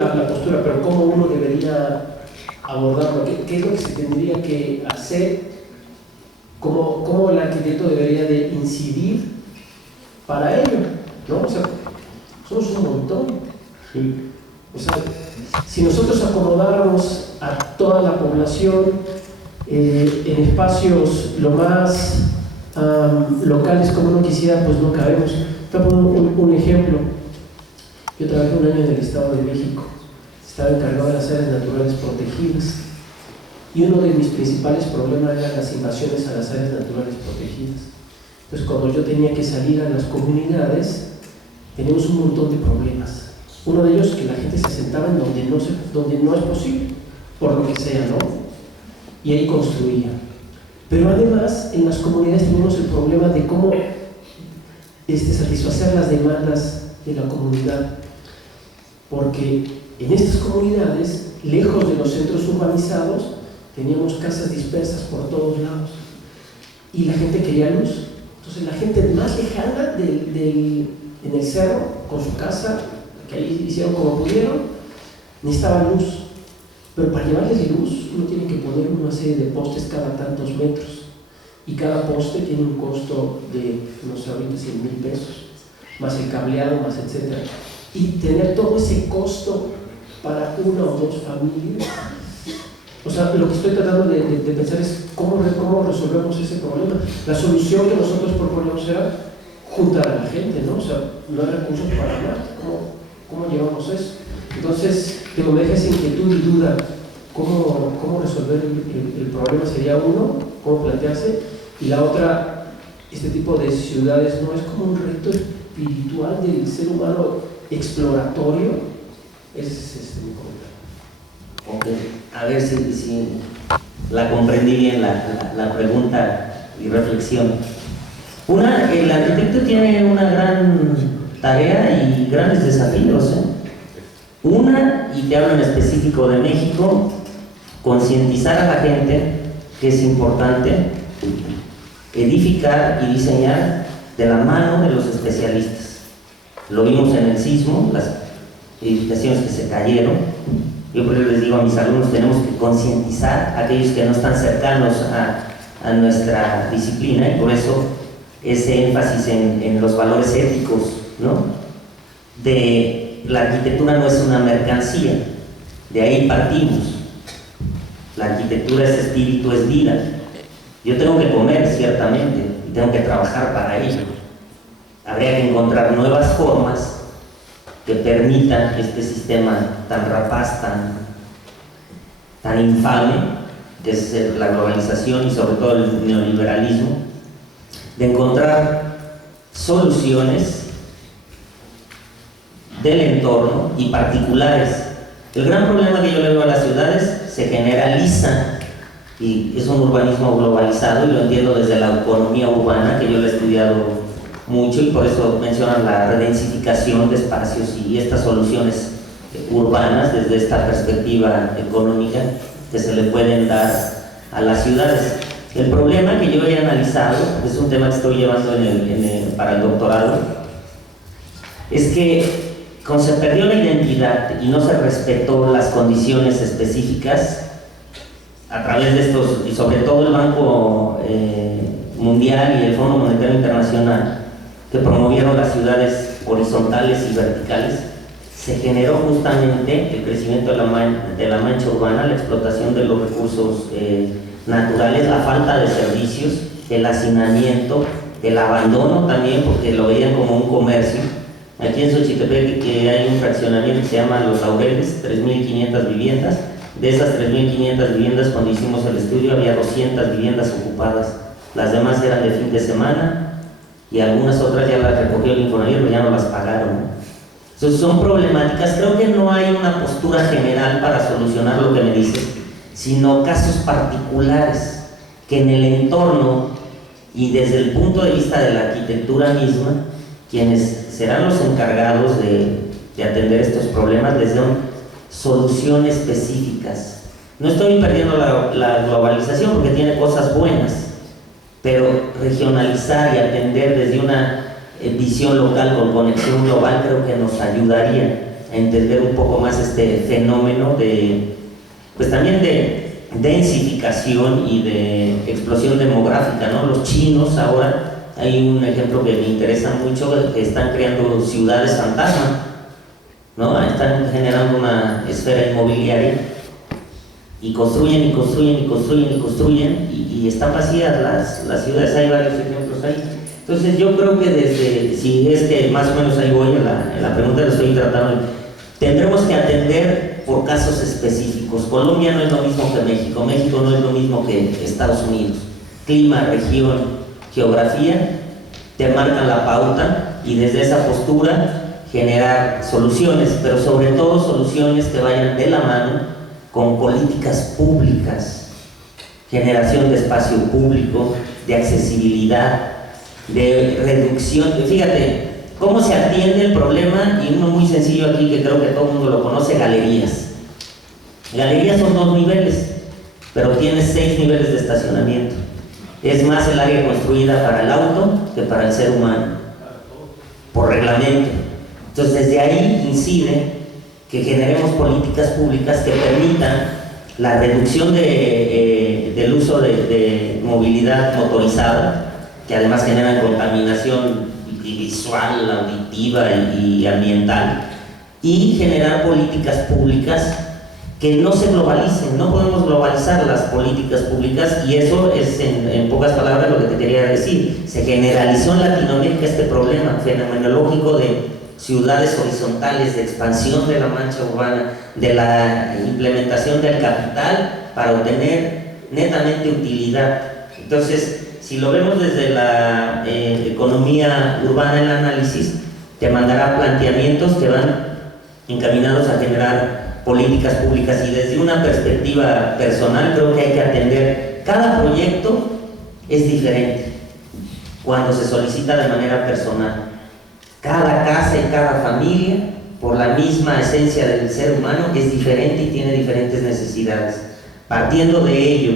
la postura, pero cómo uno debería abordarlo, qué es lo que se tendría que hacer, cómo el arquitecto debería de incidir para ello, ¿no? O sea, somos un montón. Sí. O sea, si nosotros acomodáramos a toda la población en espacios lo más locales como uno quisiera, pues no cabemos. Te pongo un ejemplo. Yo trabajé un año en el Estado de México, estaba encargado de las áreas naturales protegidas y uno de mis principales problemas eran las invasiones a las áreas naturales protegidas. Entonces, cuando yo tenía que salir a las comunidades, teníamos un montón de problemas. Uno de ellos, que la gente se sentaba en donde no es posible, por lo que sea, ¿no? Y ahí construía. Pero además, en las comunidades tenemos el problema de cómo satisfacer las demandas de la comunidad. Porque en estas comunidades, lejos de los centros urbanizados, teníamos casas dispersas por todos lados. Y la gente quería luz. Entonces, la gente más lejana en el cerro, con su casa, que ahí hicieron como pudieron, necesitaba luz. Pero para llevarles luz, uno tiene que poner una serie de postes cada tantos metros. Y cada poste tiene un costo de, no sé, ahorita 100,000 pesos, más el cableado, más etcétera. Y tener todo ese costo para una o dos familias. O sea, lo que estoy tratando de pensar es cómo resolvemos ese problema. La solución que nosotros proponemos era juntar a la gente, ¿no? O sea, no hay recursos para nada. ¿Cómo llevamos eso? Entonces, me deja esa inquietud y duda. ¿Cómo resolver el problema? Sería uno, cómo plantearse. Y la otra, este tipo de ciudades no es como un reto espiritual del ser humano exploratorio. Ese es mi comentario. Okay. A ver si la comprendí bien la pregunta y reflexión. El arquitecto tiene una gran tarea y grandes desafíos. Y te hablo en específico de México, concientizar a la gente que es importante edificar y diseñar de la mano de los especialistas. Lo vimos en el sismo, las edificaciones que se cayeron. Yo por eso les digo a mis alumnos, tenemos que concientizar a aquellos que no están cercanos a nuestra disciplina, y por eso ese énfasis en los valores éticos, ¿no? La arquitectura no es una mercancía, de ahí partimos. La arquitectura es espíritu, es vida. Yo tengo que comer, ciertamente, y tengo que trabajar para ello. Habría que encontrar nuevas formas que permitan este sistema tan rapaz, tan infame, que es la globalización y sobre todo el neoliberalismo, de encontrar soluciones del entorno y particulares. El gran problema que yo le veo a las ciudades, se generaliza y es un urbanismo globalizado, y lo entiendo desde la economía urbana, que yo lo he estudiado mucho, y por eso mencionan la redensificación de espacios y estas soluciones urbanas desde esta perspectiva económica que se le pueden dar a las ciudades. El problema que yo he analizado, es un tema que estoy llevando para el doctorado, es que como se perdió la identidad y no se respetó las condiciones específicas a través de estos, y sobre todo el Banco Mundial y el Fondo Monetario Internacional, que promovieron las ciudades horizontales y verticales, se generó justamente el crecimiento de la mancha urbana, la explotación de los recursos naturales, la falta de servicios, el hacinamiento, el abandono también, porque lo veían como un comercio. Aquí en Xochitepec que hay un fraccionamiento que se llama Los Laureles, 3.500 viviendas. De esas 3.500 viviendas, cuando hicimos el estudio, había 200 viviendas ocupadas. Las demás eran de fin de semana y algunas otras ya las recogió el Infonavit, pero ya no las pagaron. Entonces son problemáticas. Creo que no hay una postura general para solucionar lo que me dices, sino casos particulares que en el entorno y desde el punto de vista de la arquitectura misma, quienes serán los encargados de atender estos problemas, les den soluciones específicas. No estoy perdiendo la globalización, porque tiene cosas buenas, pero regionalizar y atender desde una visión local con conexión global creo que nos ayudaría. a entender un poco más este fenómeno de, pues también de densificación y de explosión demográfica, ¿no? Los chinos ahora, hay un ejemplo que me interesa mucho, que están creando ciudades fantasma, ¿no? Están generando una esfera inmobiliaria y construyen y construyen y construyen y construyen y están vacías las ciudades. Hay varios ejemplos ahí. Entonces yo creo que desde, si es que más o menos ahí voy en la pregunta que estoy tratando, tendremos que atender por casos específicos. Colombia no es lo mismo que México, México no es lo mismo que Estados Unidos. Clima, región, geografía te marcan la pauta y desde esa postura generar soluciones, pero sobre todo soluciones que vayan de la mano con políticas públicas, generación de espacio público, de accesibilidad, de reducción. Fíjate cómo se atiende el problema, y uno muy sencillo aquí que creo que todo el mundo lo conoce: galerías. Galerías son 2 niveles, pero tiene 6 niveles de estacionamiento. Es más el área construida para el auto que para el ser humano, por reglamento. Entonces desde ahí incide que generemos políticas públicas que permitan la reducción del uso de movilidad motorizada, que además generan contaminación visual, auditiva y ambiental, y generar políticas públicas que no se globalicen. No podemos globalizar las políticas públicas, y eso es en pocas palabras lo que te quería decir. Se generalizó en Latinoamérica este problema fenomenológico de ciudades horizontales, de expansión de la mancha urbana, de la implementación del capital para obtener netamente utilidad. Entonces, si lo vemos desde la economía urbana, el análisis te mandará planteamientos que van encaminados a generar políticas públicas, y desde una perspectiva personal creo que hay que atender. Cada proyecto es diferente cuando se solicita de manera personal. Cada casa y cada familia, por la misma esencia del ser humano, es diferente y tiene diferentes necesidades. Partiendo de ello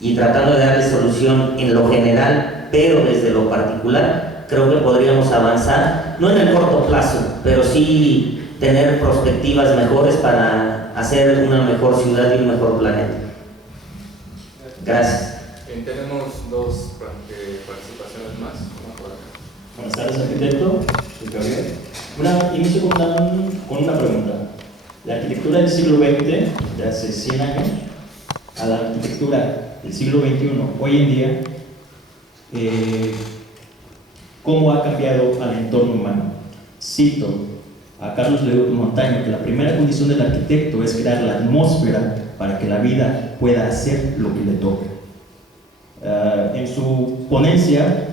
y tratando de darle solución en lo general, pero desde lo particular, creo que podríamos avanzar, no en el corto plazo, pero sí tener perspectivas mejores para hacer una mejor ciudad y un mejor planeta. Gracias. Tenemos 2 participaciones más. Buenas tardes, arquitecto. Soy Gabriel. Inicio con una pregunta. La arquitectura del siglo XX, de hace 100 años, a la arquitectura del siglo XXI, hoy en día, ¿cómo ha cambiado al entorno humano? Cito a Carlos Leduc Montaño que la primera condición del arquitecto es crear la atmósfera para que la vida pueda hacer lo que le toque. En su ponencia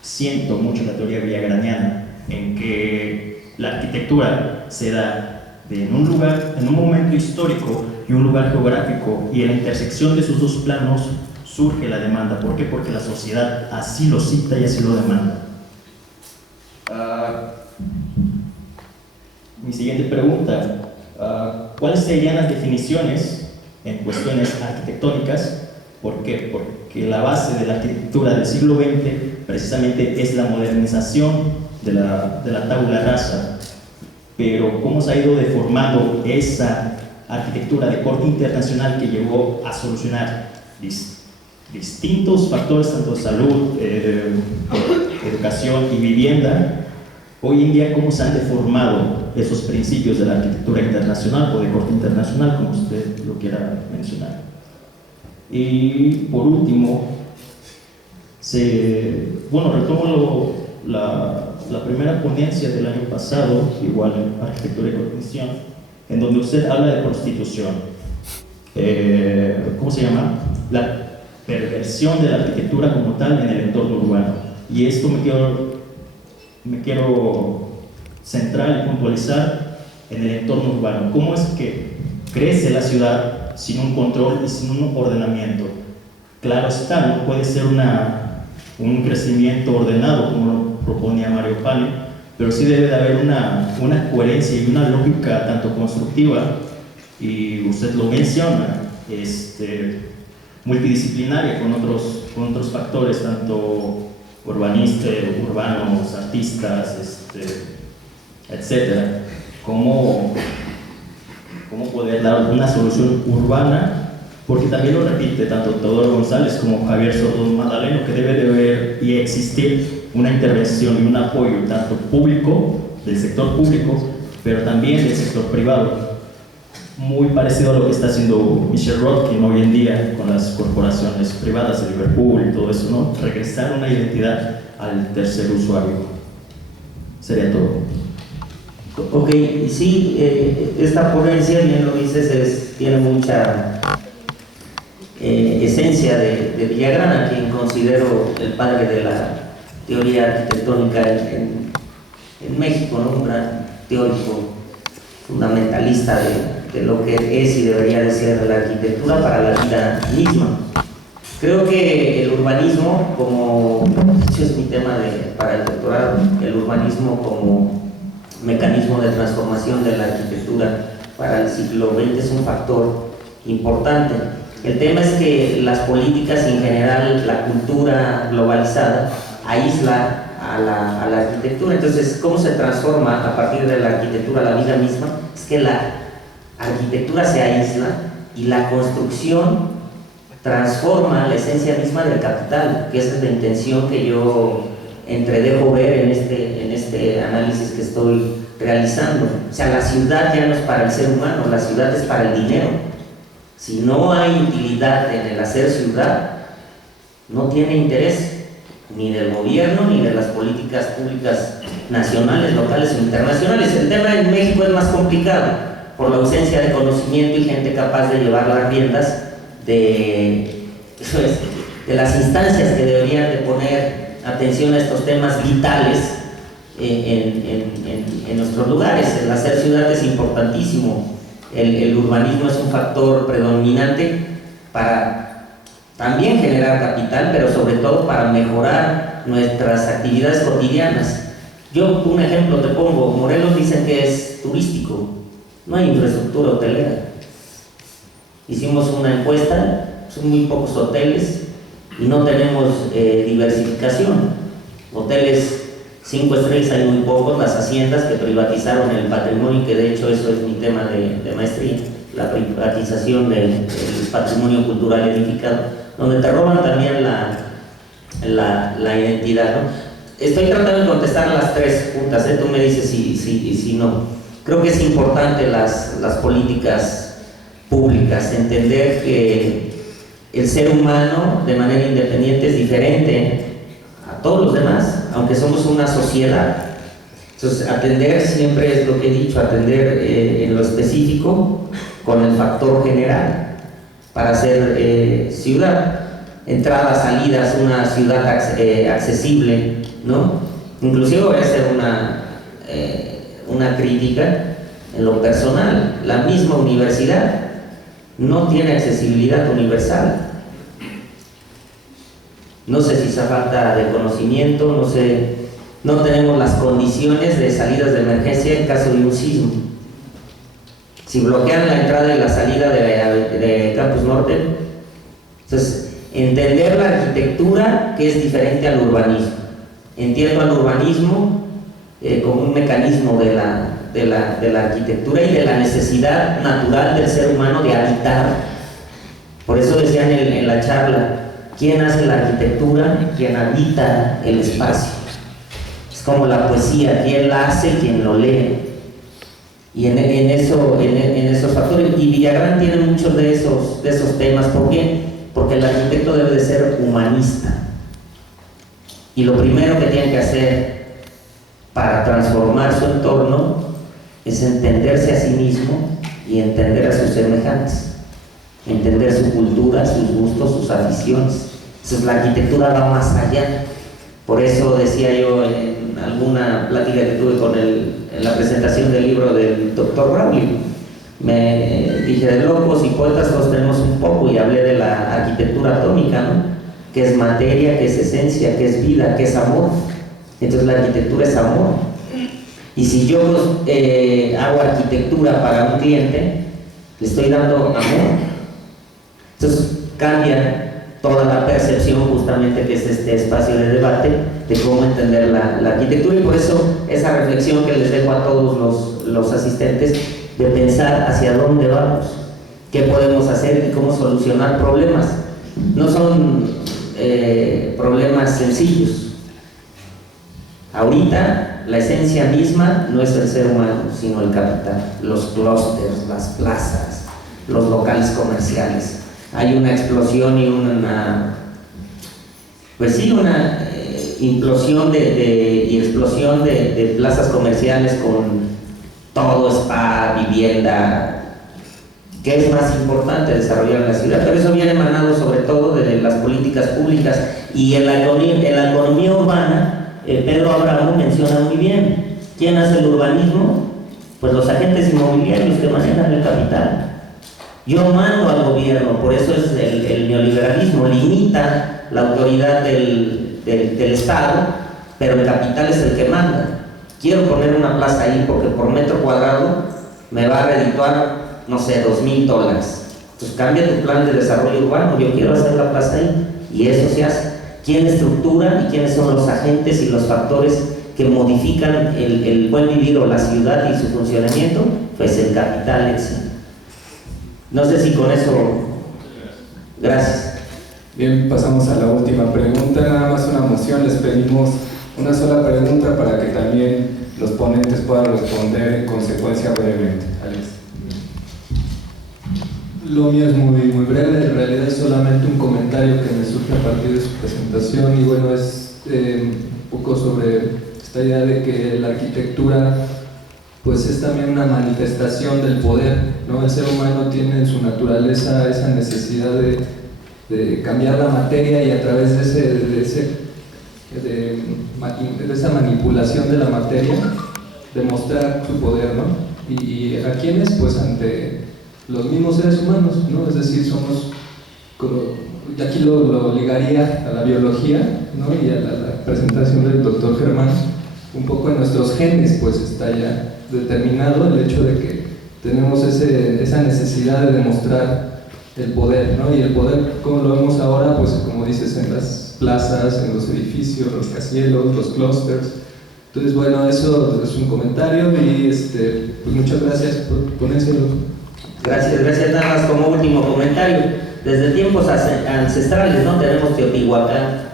siento mucho la teoría villagraniana, en que la arquitectura se da en un lugar, en un momento histórico y un lugar geográfico, y en la intersección de esos 2 planos surge la demanda. ¿Por qué? Porque la sociedad así lo cita y así lo demanda. Mi siguiente pregunta: ¿cuáles serían las definiciones en cuestiones arquitectónicas? ¿Por qué? Porque la base de la arquitectura del siglo XX precisamente es la modernización de la tabula rasa, pero cómo se ha ido deformando esa arquitectura de corte internacional que llegó a solucionar distintos factores, tanto salud, educación y vivienda. Hoy en día, ¿cómo se han deformado esos principios de la arquitectura internacional o de corte internacional, como usted lo quiera mencionar? Y por último, retomo la primera ponencia del año pasado, igual en arquitectura y cognición, en donde usted habla de prostitución. ¿Cómo se llama? La perversión de la arquitectura como tal en el entorno urbano. Y esto me quiero centrar y puntualizar en el entorno urbano. ¿Cómo es que crece la ciudad sin un control y sin un ordenamiento? Claro está, no puede ser un crecimiento ordenado como lo proponía Mario Pani, pero sí debe de haber una coherencia y una lógica tanto constructiva, y usted lo menciona, multidisciplinaria con otros factores, tanto urbanos, artistas, etc. cómo poder dar una solución urbana, porque también lo repite tanto Teodoro González como Javier Sordón Madaleno, que debe de haber y existir una intervención y un apoyo tanto público, del sector público, pero también del sector privado, muy parecido a lo que está haciendo Michelle Rodkin hoy en día con las corporaciones privadas de Liverpool y todo eso, ¿no? Regresar una identidad al tercer usuario. Sería todo. Ok, sí, esta ponencia, bien lo dices, tiene mucha esencia de Villagrán, a quien considero el padre de la teoría arquitectónica en México, ¿no? Un gran teórico fundamentalista de lo que es y debería de ser la arquitectura para la vida misma. Creo que el urbanismo, como de hecho es mi tema para el doctorado, el urbanismo como mecanismo de transformación de la arquitectura para el siglo XX es un factor importante. El tema es que las políticas y en general la cultura globalizada aísla a la arquitectura. Entonces, ¿cómo se transforma a partir de la arquitectura la vida misma? Es que la arquitectura se aísla y la construcción transforma la esencia misma del capital, que esa es la intención que yo entredejo ver en este análisis que estoy realizando. O sea, la ciudad ya no es para el ser humano, la ciudad es para el dinero. Si no hay utilidad en el hacer ciudad, no tiene interés ni del gobierno ni de las políticas públicas nacionales, locales o internacionales. El tema en México es más complicado por la ausencia de conocimiento y gente capaz de llevar las riendas de las instancias que deberían de poner atención a estos temas vitales en nuestros lugares. El hacer ciudad es importantísimo. El urbanismo es un factor predominante para también generar capital, pero sobre todo para mejorar nuestras actividades cotidianas. Yo un ejemplo te pongo, Morelos dicen que es turístico, no hay infraestructura hotelera. Hicimos una encuesta, son muy pocos hoteles y no tenemos diversificación. Hoteles 5 estrellas hay muy pocos, las haciendas que privatizaron el patrimonio, que de hecho eso es mi tema de maestría, la privatización del patrimonio cultural edificado, donde te roban también la identidad, ¿no? Estoy tratando de contestar las tres puntas, tú me dices si no. Creo que es importante las políticas públicas, entender que el ser humano de manera independiente es diferente a todos los demás, aunque somos una sociedad. Entonces, atender siempre es lo que he dicho, atender en lo específico con el factor general para hacer ciudad, entradas, salidas, una ciudad accesible, ¿no? Inclusive voy a hacer una crítica en lo personal. La misma universidad no tiene accesibilidad universal. No sé si es falta de conocimiento, no tenemos las condiciones de salidas de emergencia en caso de un sismo. Si bloquean la entrada y la salida de Campus Norte, entonces entender la arquitectura que es diferente al urbanismo. Entiendo al urbanismo como un mecanismo de la arquitectura y de la necesidad natural del ser humano de habitar. Por eso decían en la charla, ¿quién hace la arquitectura? Quien habita el espacio. Es como la poesía, ¿quién la hace? Quien lo lee. Y en esos factores, y Villagrán tiene muchos de esos temas. ¿Por qué? Porque el arquitecto debe de ser humanista. Y lo primero que tiene que hacer para transformar su entorno es entenderse a sí mismo y entender a sus semejantes, entender su cultura, sus gustos, sus aficiones. Entonces la arquitectura va más allá. Por eso decía yo en alguna plática que tuve en la presentación del libro del doctor Braulio, me dije, de locos y poetas todos tenemos un poco, y hablé de la arquitectura atómica, ¿no? Que es materia, que es esencia, que es vida, que es amor. Entonces la arquitectura es amor. Y si yo hago arquitectura para un cliente, le estoy dando amor. Entonces cambia toda la percepción justamente que es este espacio de debate de cómo entender la arquitectura, y por eso esa reflexión que les dejo a todos los asistentes de pensar hacia dónde vamos, qué podemos hacer y cómo solucionar problemas. No son problemas sencillos. Ahorita la esencia misma no es el ser humano, sino el capital, los clústeres, las plazas, los locales comerciales. Hay una explosión y una implosión y explosión de plazas comerciales con todo spa, vivienda. ¿Qué es más importante desarrollar en la ciudad? Pero eso viene emanado sobre todo de las políticas públicas, y en la economía urbana. Pedro Abramo menciona muy bien, ¿quién hace el urbanismo? Pues los agentes inmobiliarios que manejan el capital. Yo mando al gobierno, por eso es el neoliberalismo, limita la autoridad del Estado, pero el capital es el que manda. Quiero poner una plaza ahí porque por metro cuadrado me va a redituar, no sé, $2,000. Entonces cambia tu plan de desarrollo urbano, yo quiero hacer la plaza ahí, y eso se hace. ¿Quién estructura y quiénes son los agentes y los factores que modifican el buen vivir o la ciudad y su funcionamiento? Pues el capital en sí. No sé si con eso... Gracias. Bien, pasamos a la última pregunta. Nada más una moción, les pedimos una sola pregunta para que también los ponentes puedan responder en consecuencia brevemente. Alex. Lo mío es muy breve, en realidad es solamente un comentario que me surge a partir de su presentación, y bueno, es un poco sobre esta idea de que la arquitectura pues es también una manifestación del poder, ¿no? El ser humano tiene en su naturaleza esa necesidad de cambiar la materia, y a través de esa manipulación de la materia demostrar su poder, ¿no? Y ¿a quiénes? Pues ante los mismos seres humanos, ¿no? Es decir, somos, y aquí lo ligaría a la biología, ¿no? Y a la presentación del doctor Germán, un poco en nuestros genes pues está ya determinado el hecho de que tenemos esa necesidad de demostrar el poder, ¿no? Y el poder, como lo vemos ahora, pues como dices, en las plazas, en los edificios, los rascacielos, los clústeres. Entonces, bueno, eso es un comentario, y pues muchas gracias por ponérselo. Gracias. Nada más como último comentario. Desde tiempos ancestrales, ¿no? Tenemos Teotihuacán.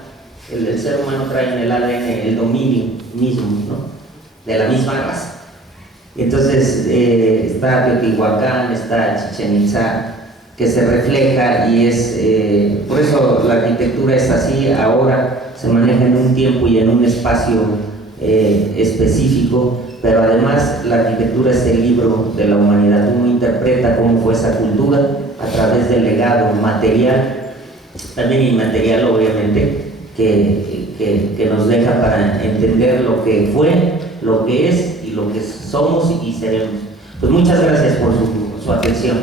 El ser humano trae en el ADN el dominio mismo, ¿no? De la misma raza. Entonces está Teotihuacán, está Chichén Itzá, que se refleja, y es por eso la arquitectura es así. Ahora se maneja en un tiempo y en un espacio específico, pero además la arquitectura es el libro de la humanidad. Uno interpreta cómo fue esa cultura a través del legado material, también inmaterial obviamente, que nos deja para entender lo que fue, lo que es y lo que somos y seremos. Pues muchas gracias por su atención.